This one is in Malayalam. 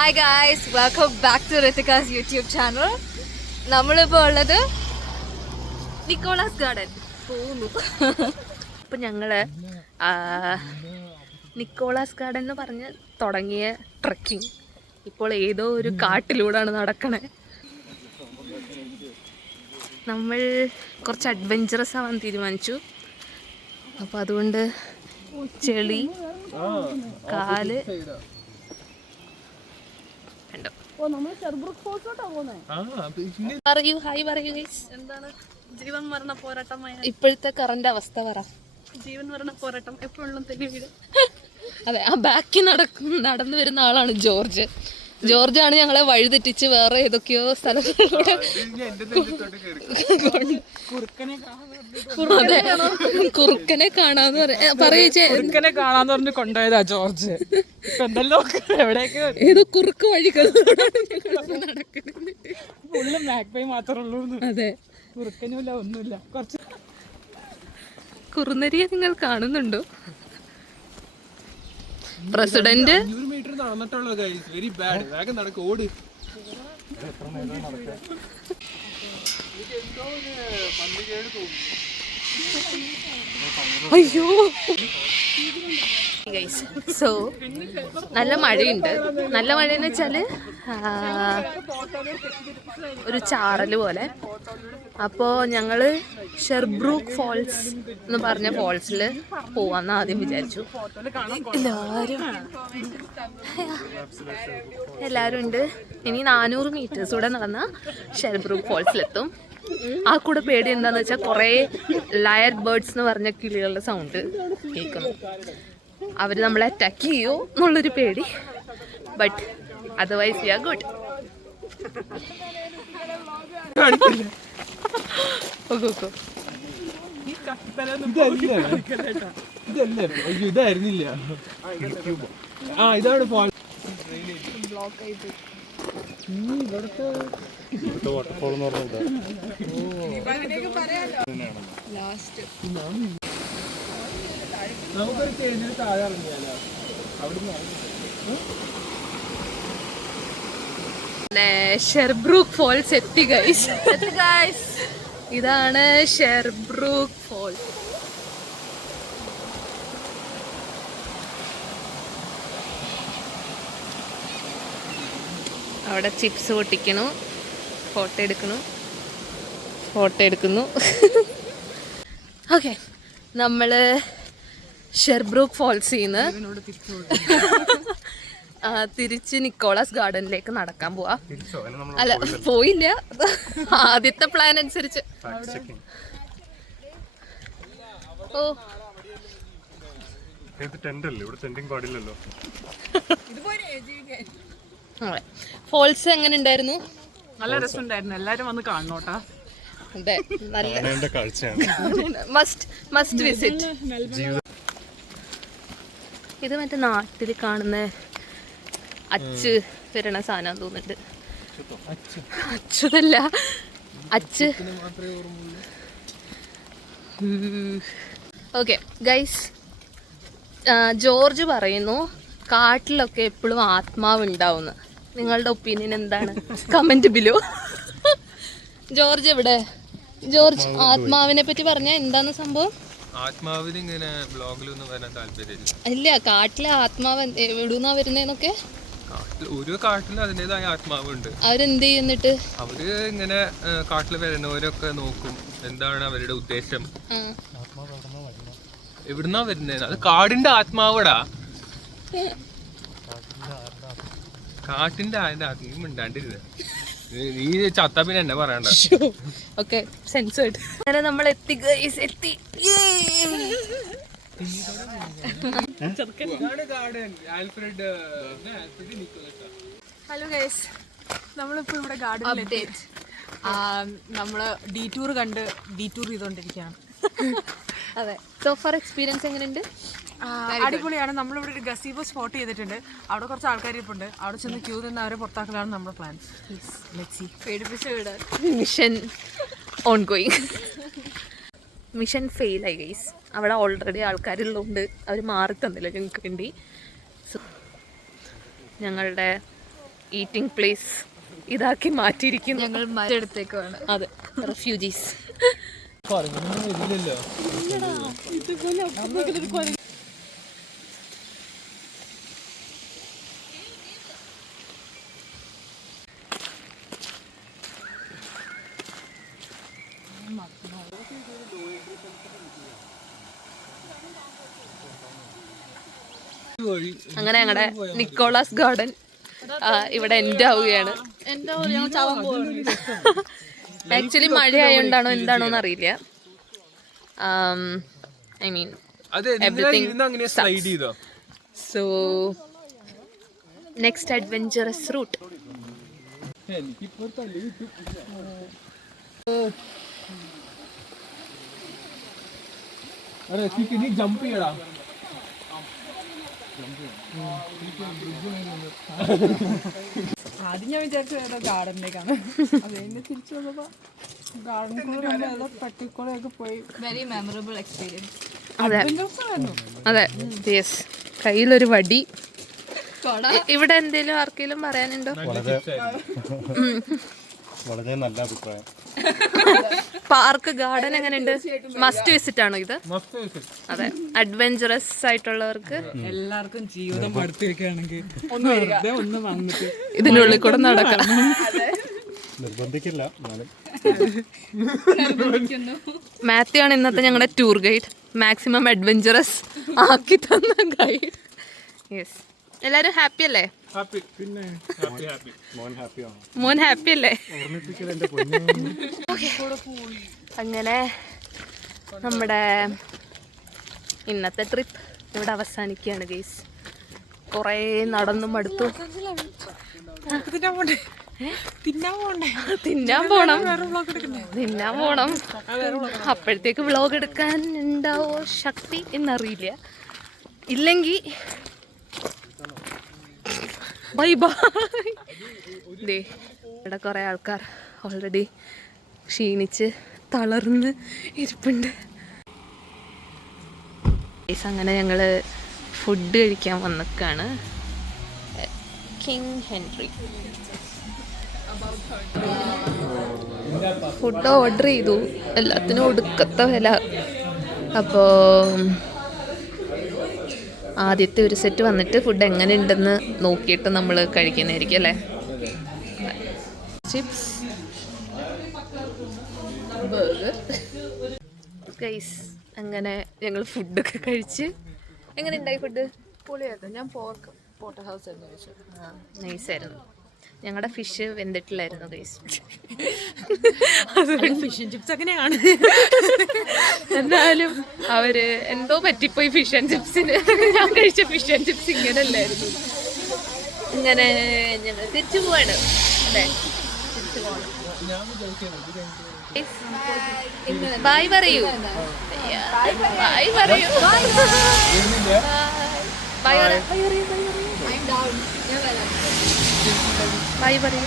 Hi guys, welcome back to Rithika's YouTube channel. നമ്മളിപ്പോൾ ഉള്ളത് നിക്കോളാസ് ഗാർഡൻ പോകുന്നു. അപ്പം ഞങ്ങൾ നിക്കോളാസ് ഗാർഡൻ എന്ന് പറഞ്ഞ് തുടങ്ങിയ ട്രക്കിംഗ് ഇപ്പോൾ ഏതോ ഒരു കാട്ടിലൂടെയാണ് നടക്കണേ. നമ്മൾ കുറച്ച് അഡ്വഞ്ചറസ് ആവാൻ തീരുമാനിച്ചു. അപ്പോൾ അതുകൊണ്ട് ചെളി, കാല് പറയൂ, ഹായ് പറയൂ ഗൈസ്. എന്താണ് ജീവൻ മരണ പോരാട്ടമായ ഇപ്പോഴത്തെ കറണ്ട് അവസ്ഥ പറ. ജീവൻ മരണ പോരാട്ടം എപ്പോഴും തന്നെ വീട്. അതെ, ആ ബാക്കിൽ നടന്നു വരുന്ന ആളാണ് ജോർജ്. ജോർജാണ് ഞങ്ങളെ വഴിതെറ്റിച്ച് വേറെ ഏതൊക്കെയോ സ്ഥലങ്ങളിലൂടെ കുറുക്കനെ കാണാന്ന് കുറുക്കനെ കാണാന്ന് പറഞ്ഞ് കൊണ്ടുപോയതാ ജോർജ്. എന്തല്ലോ എവിടെയൊക്കെ ഏതോ കുറുക്ക് വഴികളിലൂടെയാണ് നടക്കുന്നത്. ഫുള്ള് മാക്ബൈ മാത്രമേ ഉള്ളൂ. അതെ, കുറുക്കനുമില്ല, ഒന്നുമില്ല. കുറച്ച് കുറുനരിയെ നിങ്ങൾ കാണുന്നുണ്ടോ? പ്രസിഡന്റ് അയ്യോ. സോ നല്ല മഴയുണ്ട്. നല്ല മഴയെന്ന് വെച്ചാല് ഒരു ചാറല് പോലെ. അപ്പോൾ ഞങ്ങൾ ഷെർബ്രൂക്ക് ഫോൾസ് എന്ന് പറഞ്ഞ ഫോൾസിൽ പോവാന്ന് ആദ്യം വിചാരിച്ചു. എല്ലാവരും ഉണ്ട്. ഇനി 400 മീറ്റേഴ്സ് കൂടെ നടന്ന ഷെർബ്രൂക്ക് ഫോൾസിലെത്തും. ആ കൂടെ പേടി എന്താന്ന് വെച്ചാൽ കുറേ ലയർ ബേർഡ്സ് എന്ന് പറഞ്ഞ കിളികളുടെ സൗണ്ട് കേൾക്കുന്നു. അവർ നമ്മളെ അറ്റാക്ക് ചെയ്യോ എന്നുള്ളൊരു പേടി. But otherwise we are good. ഇതായിരുന്നില്ല. ഇതാണ് വാട്ടർഫോൾ എന്ന് പറഞ്ഞത്. നമുക്കൊരു ചേഞ്ചിന് താഴെ ഇറങ്ങിയാലോ? ഷെർബ്രൂക്ക് ഫോൾസ് എത്തി ഗൈസ്. ഇതാണ് ഷെർബ്രൂക്ക് ഫോൾസ്. അവിടെ ചിപ്സ് പൊട്ടിക്കണു, ഫോട്ടോ എടുക്കുന്നു. ഓക്കെ, നമ്മള് ഷെർബ്രൂക്ക് ഫോൾസിൽ നിന്ന് തിരിച്ച് നിക്കോളാസ് ഗാർഡനിലേക്ക് നടക്കാൻ പോവാ. അല്ല, പോയില്ല. ആദ്യത്തെ പ്ലാൻ അനുസരിച്ച്. ഓ, ഫോൾസ് എങ്ങനെ ഉണ്ടായിരുന്നു? നല്ല രസമുണ്ടായിരുന്നു. എല്ലാരും വന്ന് കാണണോട്ടാ. അതെ, നല്ല കാഴ്ചയാണ്. Must visit. ഇത് മറ്റേ നാട്ടിൽ കാണുന്ന അച്ച് വരണ സാധനം തോന്നുന്നുണ്ട്. അച്ഛതല്ല, അച്ച്. ഓക്കെ ഗൈസ്, ജോർജ് പറയുന്നു കാട്ടിലൊക്കെ എപ്പോഴും ആത്മാവ് ഉണ്ടാവുന്നു. നിങ്ങളുടെ ഒപ്പീനിയൻ എന്താണ്? Comment below. ജോർജ് എവിടെ? ജോർജ്, ആത്മാവിനെ പറ്റി പറഞ്ഞ എന്താണ് സംഭവം? ആത്മാവിന് ഇങ്ങനെ ബ്ലോഗിലൊന്നും വരാൻ താല്പര്യമില്ല. ഇല്ല, കാട്ടിലെ ആത്മാവ് എവിടുന്നാ വരുന്നേന്നൊക്കെ. ഓരോ കാട്ടിലും അതിൻ്റെതായ ആത്മാവുണ്ട്. അവരെന്ത് ചെയ്യുന്നിട്ട്? അവര് ഇങ്ങനെ കാട്ടിൽ വരുന്നവരൊക്കെ നോക്കും എന്താണ് അവരുടെ ഉദ്ദേശം, എവിടുന്നാ വരുന്നത്. അത് കാടിന്റെ ആത്മാവടാ. കാട്ടിന്റെ ആരുടെ ആത്മീയം ഉണ്ടാണ്ടിരുന്നത്. നീ ചത്ത പിന്നെ എന്നെ പറയണ്ട. Okay, sensored. അങ്ങനെ നമ്മൾ എത്തി. ഹലോ ഗൈസ്, നമ്മളിപ്പോ ഇവിടെ ഗാർഡനിലെത്തി. നമ്മള് ഡീറ്റൂർ ചെയ്തോണ്ടിരിക്കുകയാണ്. അതെ, സോ ഫാർ എക്സ്പീരിയൻസ് എങ്ങനെയുണ്ട്? അടിപൊളിയാണ്. നമ്മളിവിടെ ഒരു ഗസീബോ സ്പോട്ട് ചെയ്തിട്ടുണ്ട്. അവിടെ കുറച്ച് ആൾക്കാർ ഇരിപ്പുണ്ട്. അവിടെ ചെന്ന് ക്യൂ നിന്ന് അവരെ പുറത്താക്കലാണ് നമ്മുടെ plan. Mission on going. Mission ഫെയിലായി ഗൈസ്. അവിടെ ഓൾറെഡി ആൾക്കാരുള്ളതുകൊണ്ട് അവർ മാറി തന്നില്ല ഞങ്ങൾക്ക് വേണ്ടി. ഞങ്ങളുടെ ഈറ്റിംഗ് പ്ലേസ് ഇതാക്കി മാറ്റിയിരിക്കുന്നു. ഞങ്ങൾ മറ്റെടുത്തേക്കാണ്. അതെ, റെഫ്യൂജീസ്. വരില്ലല്ലോ. അങ്ങനെ ഞങ്ങളുടെ നിക്കോളാസ് ഗാർഡൻ ഇവിടെ എൻഡ് ആവുകയാണ്. ആക്ച്വലി മഴ ആയതുകൊണ്ടാണോ എന്താണോന്ന് അറിയില്ല. I mean everything. So next adventurous route. Jump ചെയ്യടാ. ആദ്യം ഞാൻ വിചാരിച്ചു ഗാർഡനിലേക്കാണ്. അത് കഴിഞ്ഞ് തിരിച്ചു വന്നപ്പോ ഗാർഡനിൽ കൂടെ ഏതോ പട്ടിക്കുളയൊക്കെ പോയി. Very memorable experience. അതെ അതെ, യെസ്. കയ്യിലൊരു വടി. ഇവിടെ എന്തേലും ആർക്കെങ്കിലും പറയാനുണ്ടോ? വളരെ നല്ല അഭിപ്രായം. പാർക്ക് ഗാർഡൻ എങ്ങനെയുണ്ട്? മസ്റ്റ് വിസിറ്റ് ആണോ ഇത്? അതെ, അഡ്വെഞ്ചറസ് ആയിട്ടുള്ളവർക്ക് എല്ലാവർക്കും ജീവിതം അടുത്തേക്കാണെങ്കിൽ ഒന്ന് വന്നിട്ട് ഇതിനുള്ളിൽ കൂടെ നടക്കാം. നിർബന്ധിക്കില്ല. മാത്യു ആണ് ഇന്നത്തെ ഞങ്ങളുടെ ടൂർ ഗൈഡ്. മാക്സിമം അഡ്വെഞ്ചറസ് ആക്കി തന്ന ഗൈഡ്. യെസ്. എല്ലാരും ഹാപ്പി അല്ലേ? മോൻ ഹാപ്പി അല്ലേ? അങ്ങനെ നമ്മുടെ ഇന്നത്തെ ട്രിപ്പ് ഇവിടെ അവസാനിക്കുകയാണ് ഗൈസ്. കുറേ നടന്നും മടുത്തു. തിന്നാൻ പോണം. അപ്പോഴത്തേക്ക് വ്ളോഗ് എടുക്കാൻ ഉണ്ടാവോ ശക്തി എന്നറിയില്ല. ഇല്ലെങ്കിൽ ബൈ ബൈ. ദേ ഇവിടെ കുറേ ആൾക്കാർ ഓൾറെഡി ക്ഷീണിച്ച് തളർന്ന് ഇരിപ്പുണ്ട്. അങ്ങനെ ഞങ്ങൾ ഫുഡ് കഴിക്കാൻ വന്നിക്കാണ്. കിങ് ഹെൻറി ഫുഡ് ഓർഡർ ചെയ്തു. എല്ലാത്തിനും ഒടുക്കത്തെ വില. അപ്പോൾ ആദ്യത്തെ ഒരു സെറ്റ് വന്നിട്ട് ഫുഡ് എങ്ങനെ ഉണ്ടെന്ന് നോക്കിയിട്ട് നമ്മൾ കഴിക്കുന്നതായിരിക്കും അല്ലേ. Chips, burger. ഗൈസ് അങ്ങനെ ഞങ്ങൾ ഫുഡൊക്കെ കഴിച്ച് എങ്ങനെ ഉണ്ടായി ഫുഡ്? പൊളിയായിരുന്നു. ഞാൻ പോർട്ട് ഹൗസ് എന്ന് ചോദിച്ചു. നൈസായിരുന്നു. ഞങ്ങളുടെ ഫിഷ് വെന്തിട്ടില്ലായിരുന്നു ഗൈസ്. ഫിഷ് ആൻഡ് ചിപ്സ് അങ്ങനെയാണ്. എന്നാലും അവര് എന്തോ പറ്റിപ്പോയി ഫിഷ് ആൻഡ് ചിപ്സിന്. ഞാൻ കഴിച്ച ഫിഷ് ആൻഡ് ചിപ്സ് ഇങ്ങനെ അല്ലായിരുന്നു. ഇങ്ങനെ ഞങ്ങൾ തിരിച്ചു പോവാണ്. അതെ, തിരിച്ചു പോവാണ്. ബൈ പറയൂ. ബൈ പറയൂ. ബൈ പറയൂ.